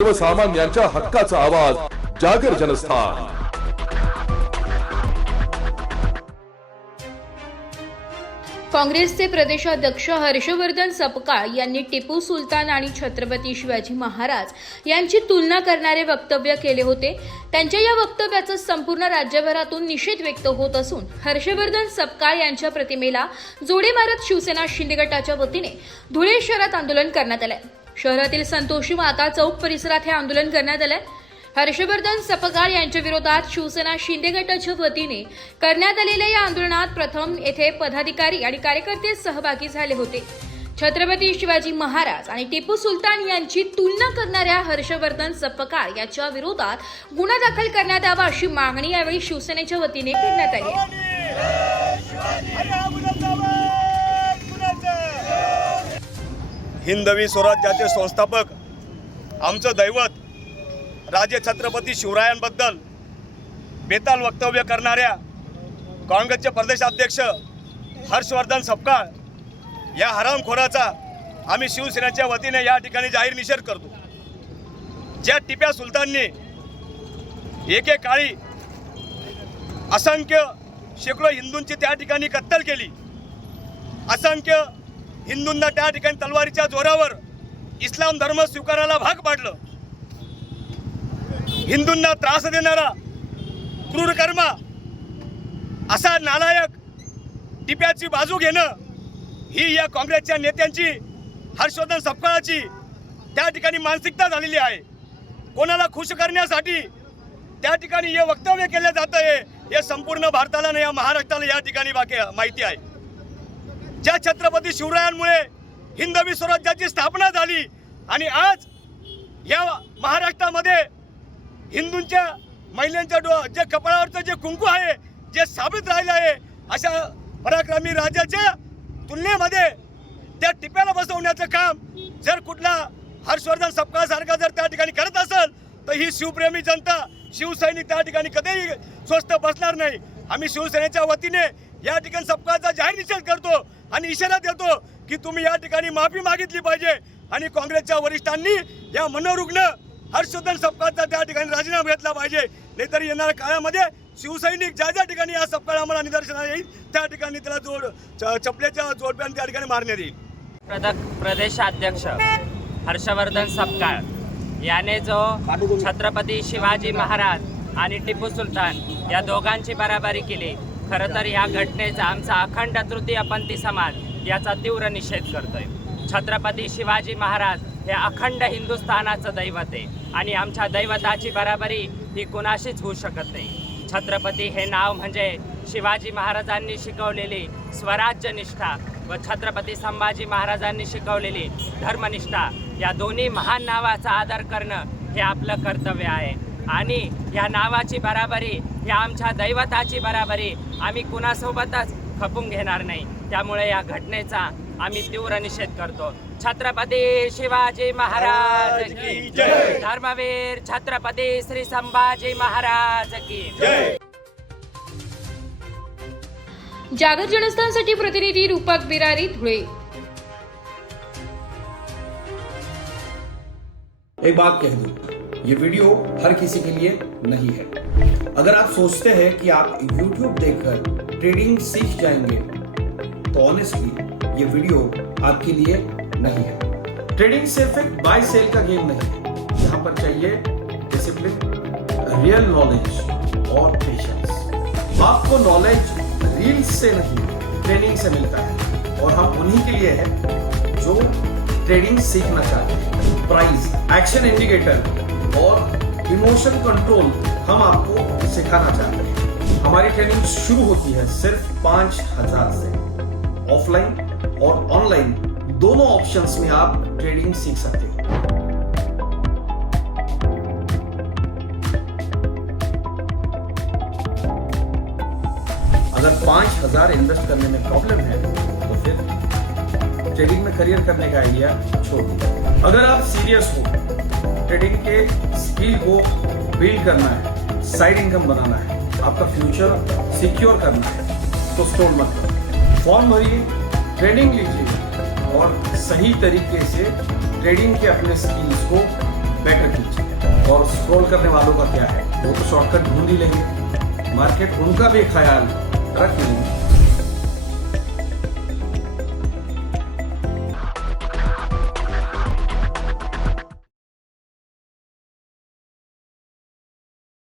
सर्वसामान्यांच्या हक्काचा आवाज जागर जनस्थान। काँग्रेसचे प्रदेशाध्यक्ष हर्षवर्धन सपकाळ यांनी टिपू सुलतान आणि छत्रपती शिवाजी महाराज यांची तुलना करणारे वक्तव्य केले होते। त्यांच्या या वक्तव्याचा संपूर्ण राज्यभरातून निषेध व्यक्त होत असून हर्षवर्धन सपकाळ यांच्या प्रतिमेला जोडे मारत शिवसेना शिंदे गटाच्या वतीने धुळे शहरात आंदोलन करण्यात आले। शहरातील संतोषी माता चौक परिसरात हे आंदोलन करण्यात आले। हर्षवर्धन सपकाळ यांच्या विरोधात शिवसेना शिंदे गटाच्या वतीने करण्यात आलेल्या या आंदोलनात प्रथम येथे पदाधिकारी आणि कार्यकर्ते सहभागी झाले होते। छत्रपती शिवाजी महाराज आणि टिपू सुलतान यांची तुलना करणाऱ्या हर्षवर्धन सपकाळ याच्या विरोधात गुन्हा दाखल करण्यात यावा अशी मागणी यावेळी शिवसेनेच्या वतीने करण्यात आली। हिंदवी स्वराज्याचे संस्थापक आमचं दैवत राजे छत्रपती शिवरायांबद्दल बेताल वक्तव्य करणाऱ्या काँग्रेसचे प्रदेशाध्यक्ष हर्षवर्धन सपकाळ या हरामखोराचा आम्ही शिवसेनेच्या वतीने या ठिकाणी जाहीर निषेध करतो। ज्या टिप्या सुलतानने एकेकाळी असंख्य शेकडो हिंदूंची त्या ठिकाणी कत्तल केली, असंख्य हिंदूंना त्या ठिकाणी तलवारीच्या जोरावर इस्लाम धर्म स्वीकारायला भाग पाडलं, हिंदूंना त्रास देणारा क्रूर कर्म असा नालायक टिप्याची बाजू घेणं ही या काँग्रेसच्या नेत्यांची हर्षवर्धन सपकाळाची त्या ठिकाणी मानसिकता झालेली आहे। कोणाला खुश करण्यासाठी त्या ठिकाणी हे वक्तव्य केले जात आहे हे संपूर्ण भारताला आणि या महाराष्ट्राला या ठिकाणी माहिती आहे। ज्या छत्रपती शिवरायांमुळे हिंदवी स्वराज्याची स्थापना झाली आणि आज या महाराष्ट्रामध्ये हिंदूंच्या महिलांच्या जे कपाळावरचं जे कुंकू आहे जे साबित राहिलं आहे, अशा पराक्रमी राजाच्या तुलनेमध्ये त्या टिप्याला बसवण्याचं काम जर कुठला हर्षवर्धन सपकाळ सारखा जर त्या ठिकाणी करत असेल तर ही शिवप्रेमी जनता शिवसैनिक त्या ठिकाणी कधीही स्वस्थ बसणार नाही। आम्ही शिवसेनेच्या वतीने या ठिकाणी सपकाळचा जाहीर निषेध करतो आणि इशारा देतो की तुम्ही या ठिकाणी माफी मागितली पाहिजे आणि काँग्रेसच्या वरिष्ठांनी या मनोरुग्ण हर्षवर्धन सपकाळचा त्या ठिकाणी राजीनामा घेतला पाहिजे, नाहीतर येणाऱ्या काळामध्ये शिवसैनिक ज्या ज्या ठिकाणी या सपकाळ आम्हाला निदर्शनास येईल त्या ठिकाणी त्याला चपलेच्या जोडप्याने त्या ठिकाणी मारण्यात येईल। प्रदेशाध्यक्ष हर्षवर्धन सपकाळ याने जो छत्रपती शिवाजी महाराज आणि टिपू सुलतान या दोघांची बराबरी केली, खरं तर या घटनेचा आमचा अखंड तृतीयपंथी समाज याचा तीव्र निषेध करतोय। छत्रपती शिवाजी महाराज हे अखंड हिंदुस्थानाचं दैवत आहे आणि आमच्या दैवताची बराबरी ही कुणाशीच होऊ शकत नाही। छत्रपती हे नाव म्हणजे शिवाजी महाराजांनी शिकवलेली स्वराज्यनिष्ठा व छत्रपती संभाजी महाराजांनी शिकवलेली धर्मनिष्ठा या दोन्ही महान नावाचा आदर करणं हे आपलं कर्तव्य आहे आणि या नावाची बराबरी या आमच्या दैवताची बराबरी आम्ही कुणासोबतच खपून घेणार नाही। त्यामुळे या घटनेचा आम्ही तीव्र निषेध करतो। छत्रपती शिवाजी महाराज की जय, धर्मवीर छत्रपती श्री संभाजी महाराज की जय। जागर जनस्थानसाठी प्रतिनिधी रूपक बिरारी, धुळे। एक बात कह दूं, ये वीडियो हर किसी के लिए नहीं है। अगर आप सोचते हैं कि आप YouTube देखकर ट्रेडिंग सीख जाएंगे तो ऑनेस्टली ये वीडियो आपके लिए नहीं है। ट्रेडिंग सिर्फ एक बाय सेल का गेम नहीं है, यहाँ पर चाहिए डिसिप्लिन, रियल नॉलेज और पेशेंस। आपको नॉलेज रील्स से नहीं ट्रेनिंग से मिलता है और हम उन्हीं के लिए हैं जो ट्रेडिंग सीखना चाहते हैं। प्राइस, एक्शन इंडिकेटर और इमोशन कंट्रोल हम आपको सिखाना चाहते हैं। हमारी ट्रेनिंग शुरू होती है सिर्फ 5,000 से। ऑफलाइन और ऑनलाइन दोनों ऑप्शंस में आप ट्रेडिंग सीख सकते हैं। अगर 5,000 इन्वेस्ट करने में प्रॉब्लम है तो फिर ट्रेडिंग में करियर करने का आइडिया छोड़ दीजिए। अगर आप सीरियस हो, ट्रेडिंग के स्किल को बिल्ड करना है, साइड इनकम बनाना है, आपका फ्यूचर सिक्योर करना है तो स्टॉल मत करो। फॉर्म भरिए, ट्रेनिंग लीजिए और सही तरीके से ट्रेडिंग के अपने स्किल्स को बेटर कीजिए। और स्क्रॉल करने वालों का क्या है, वो तो शॉर्टकट ढूंढ ही लेंगे। मार्केट उनका भी ख्याल रख लेंगे।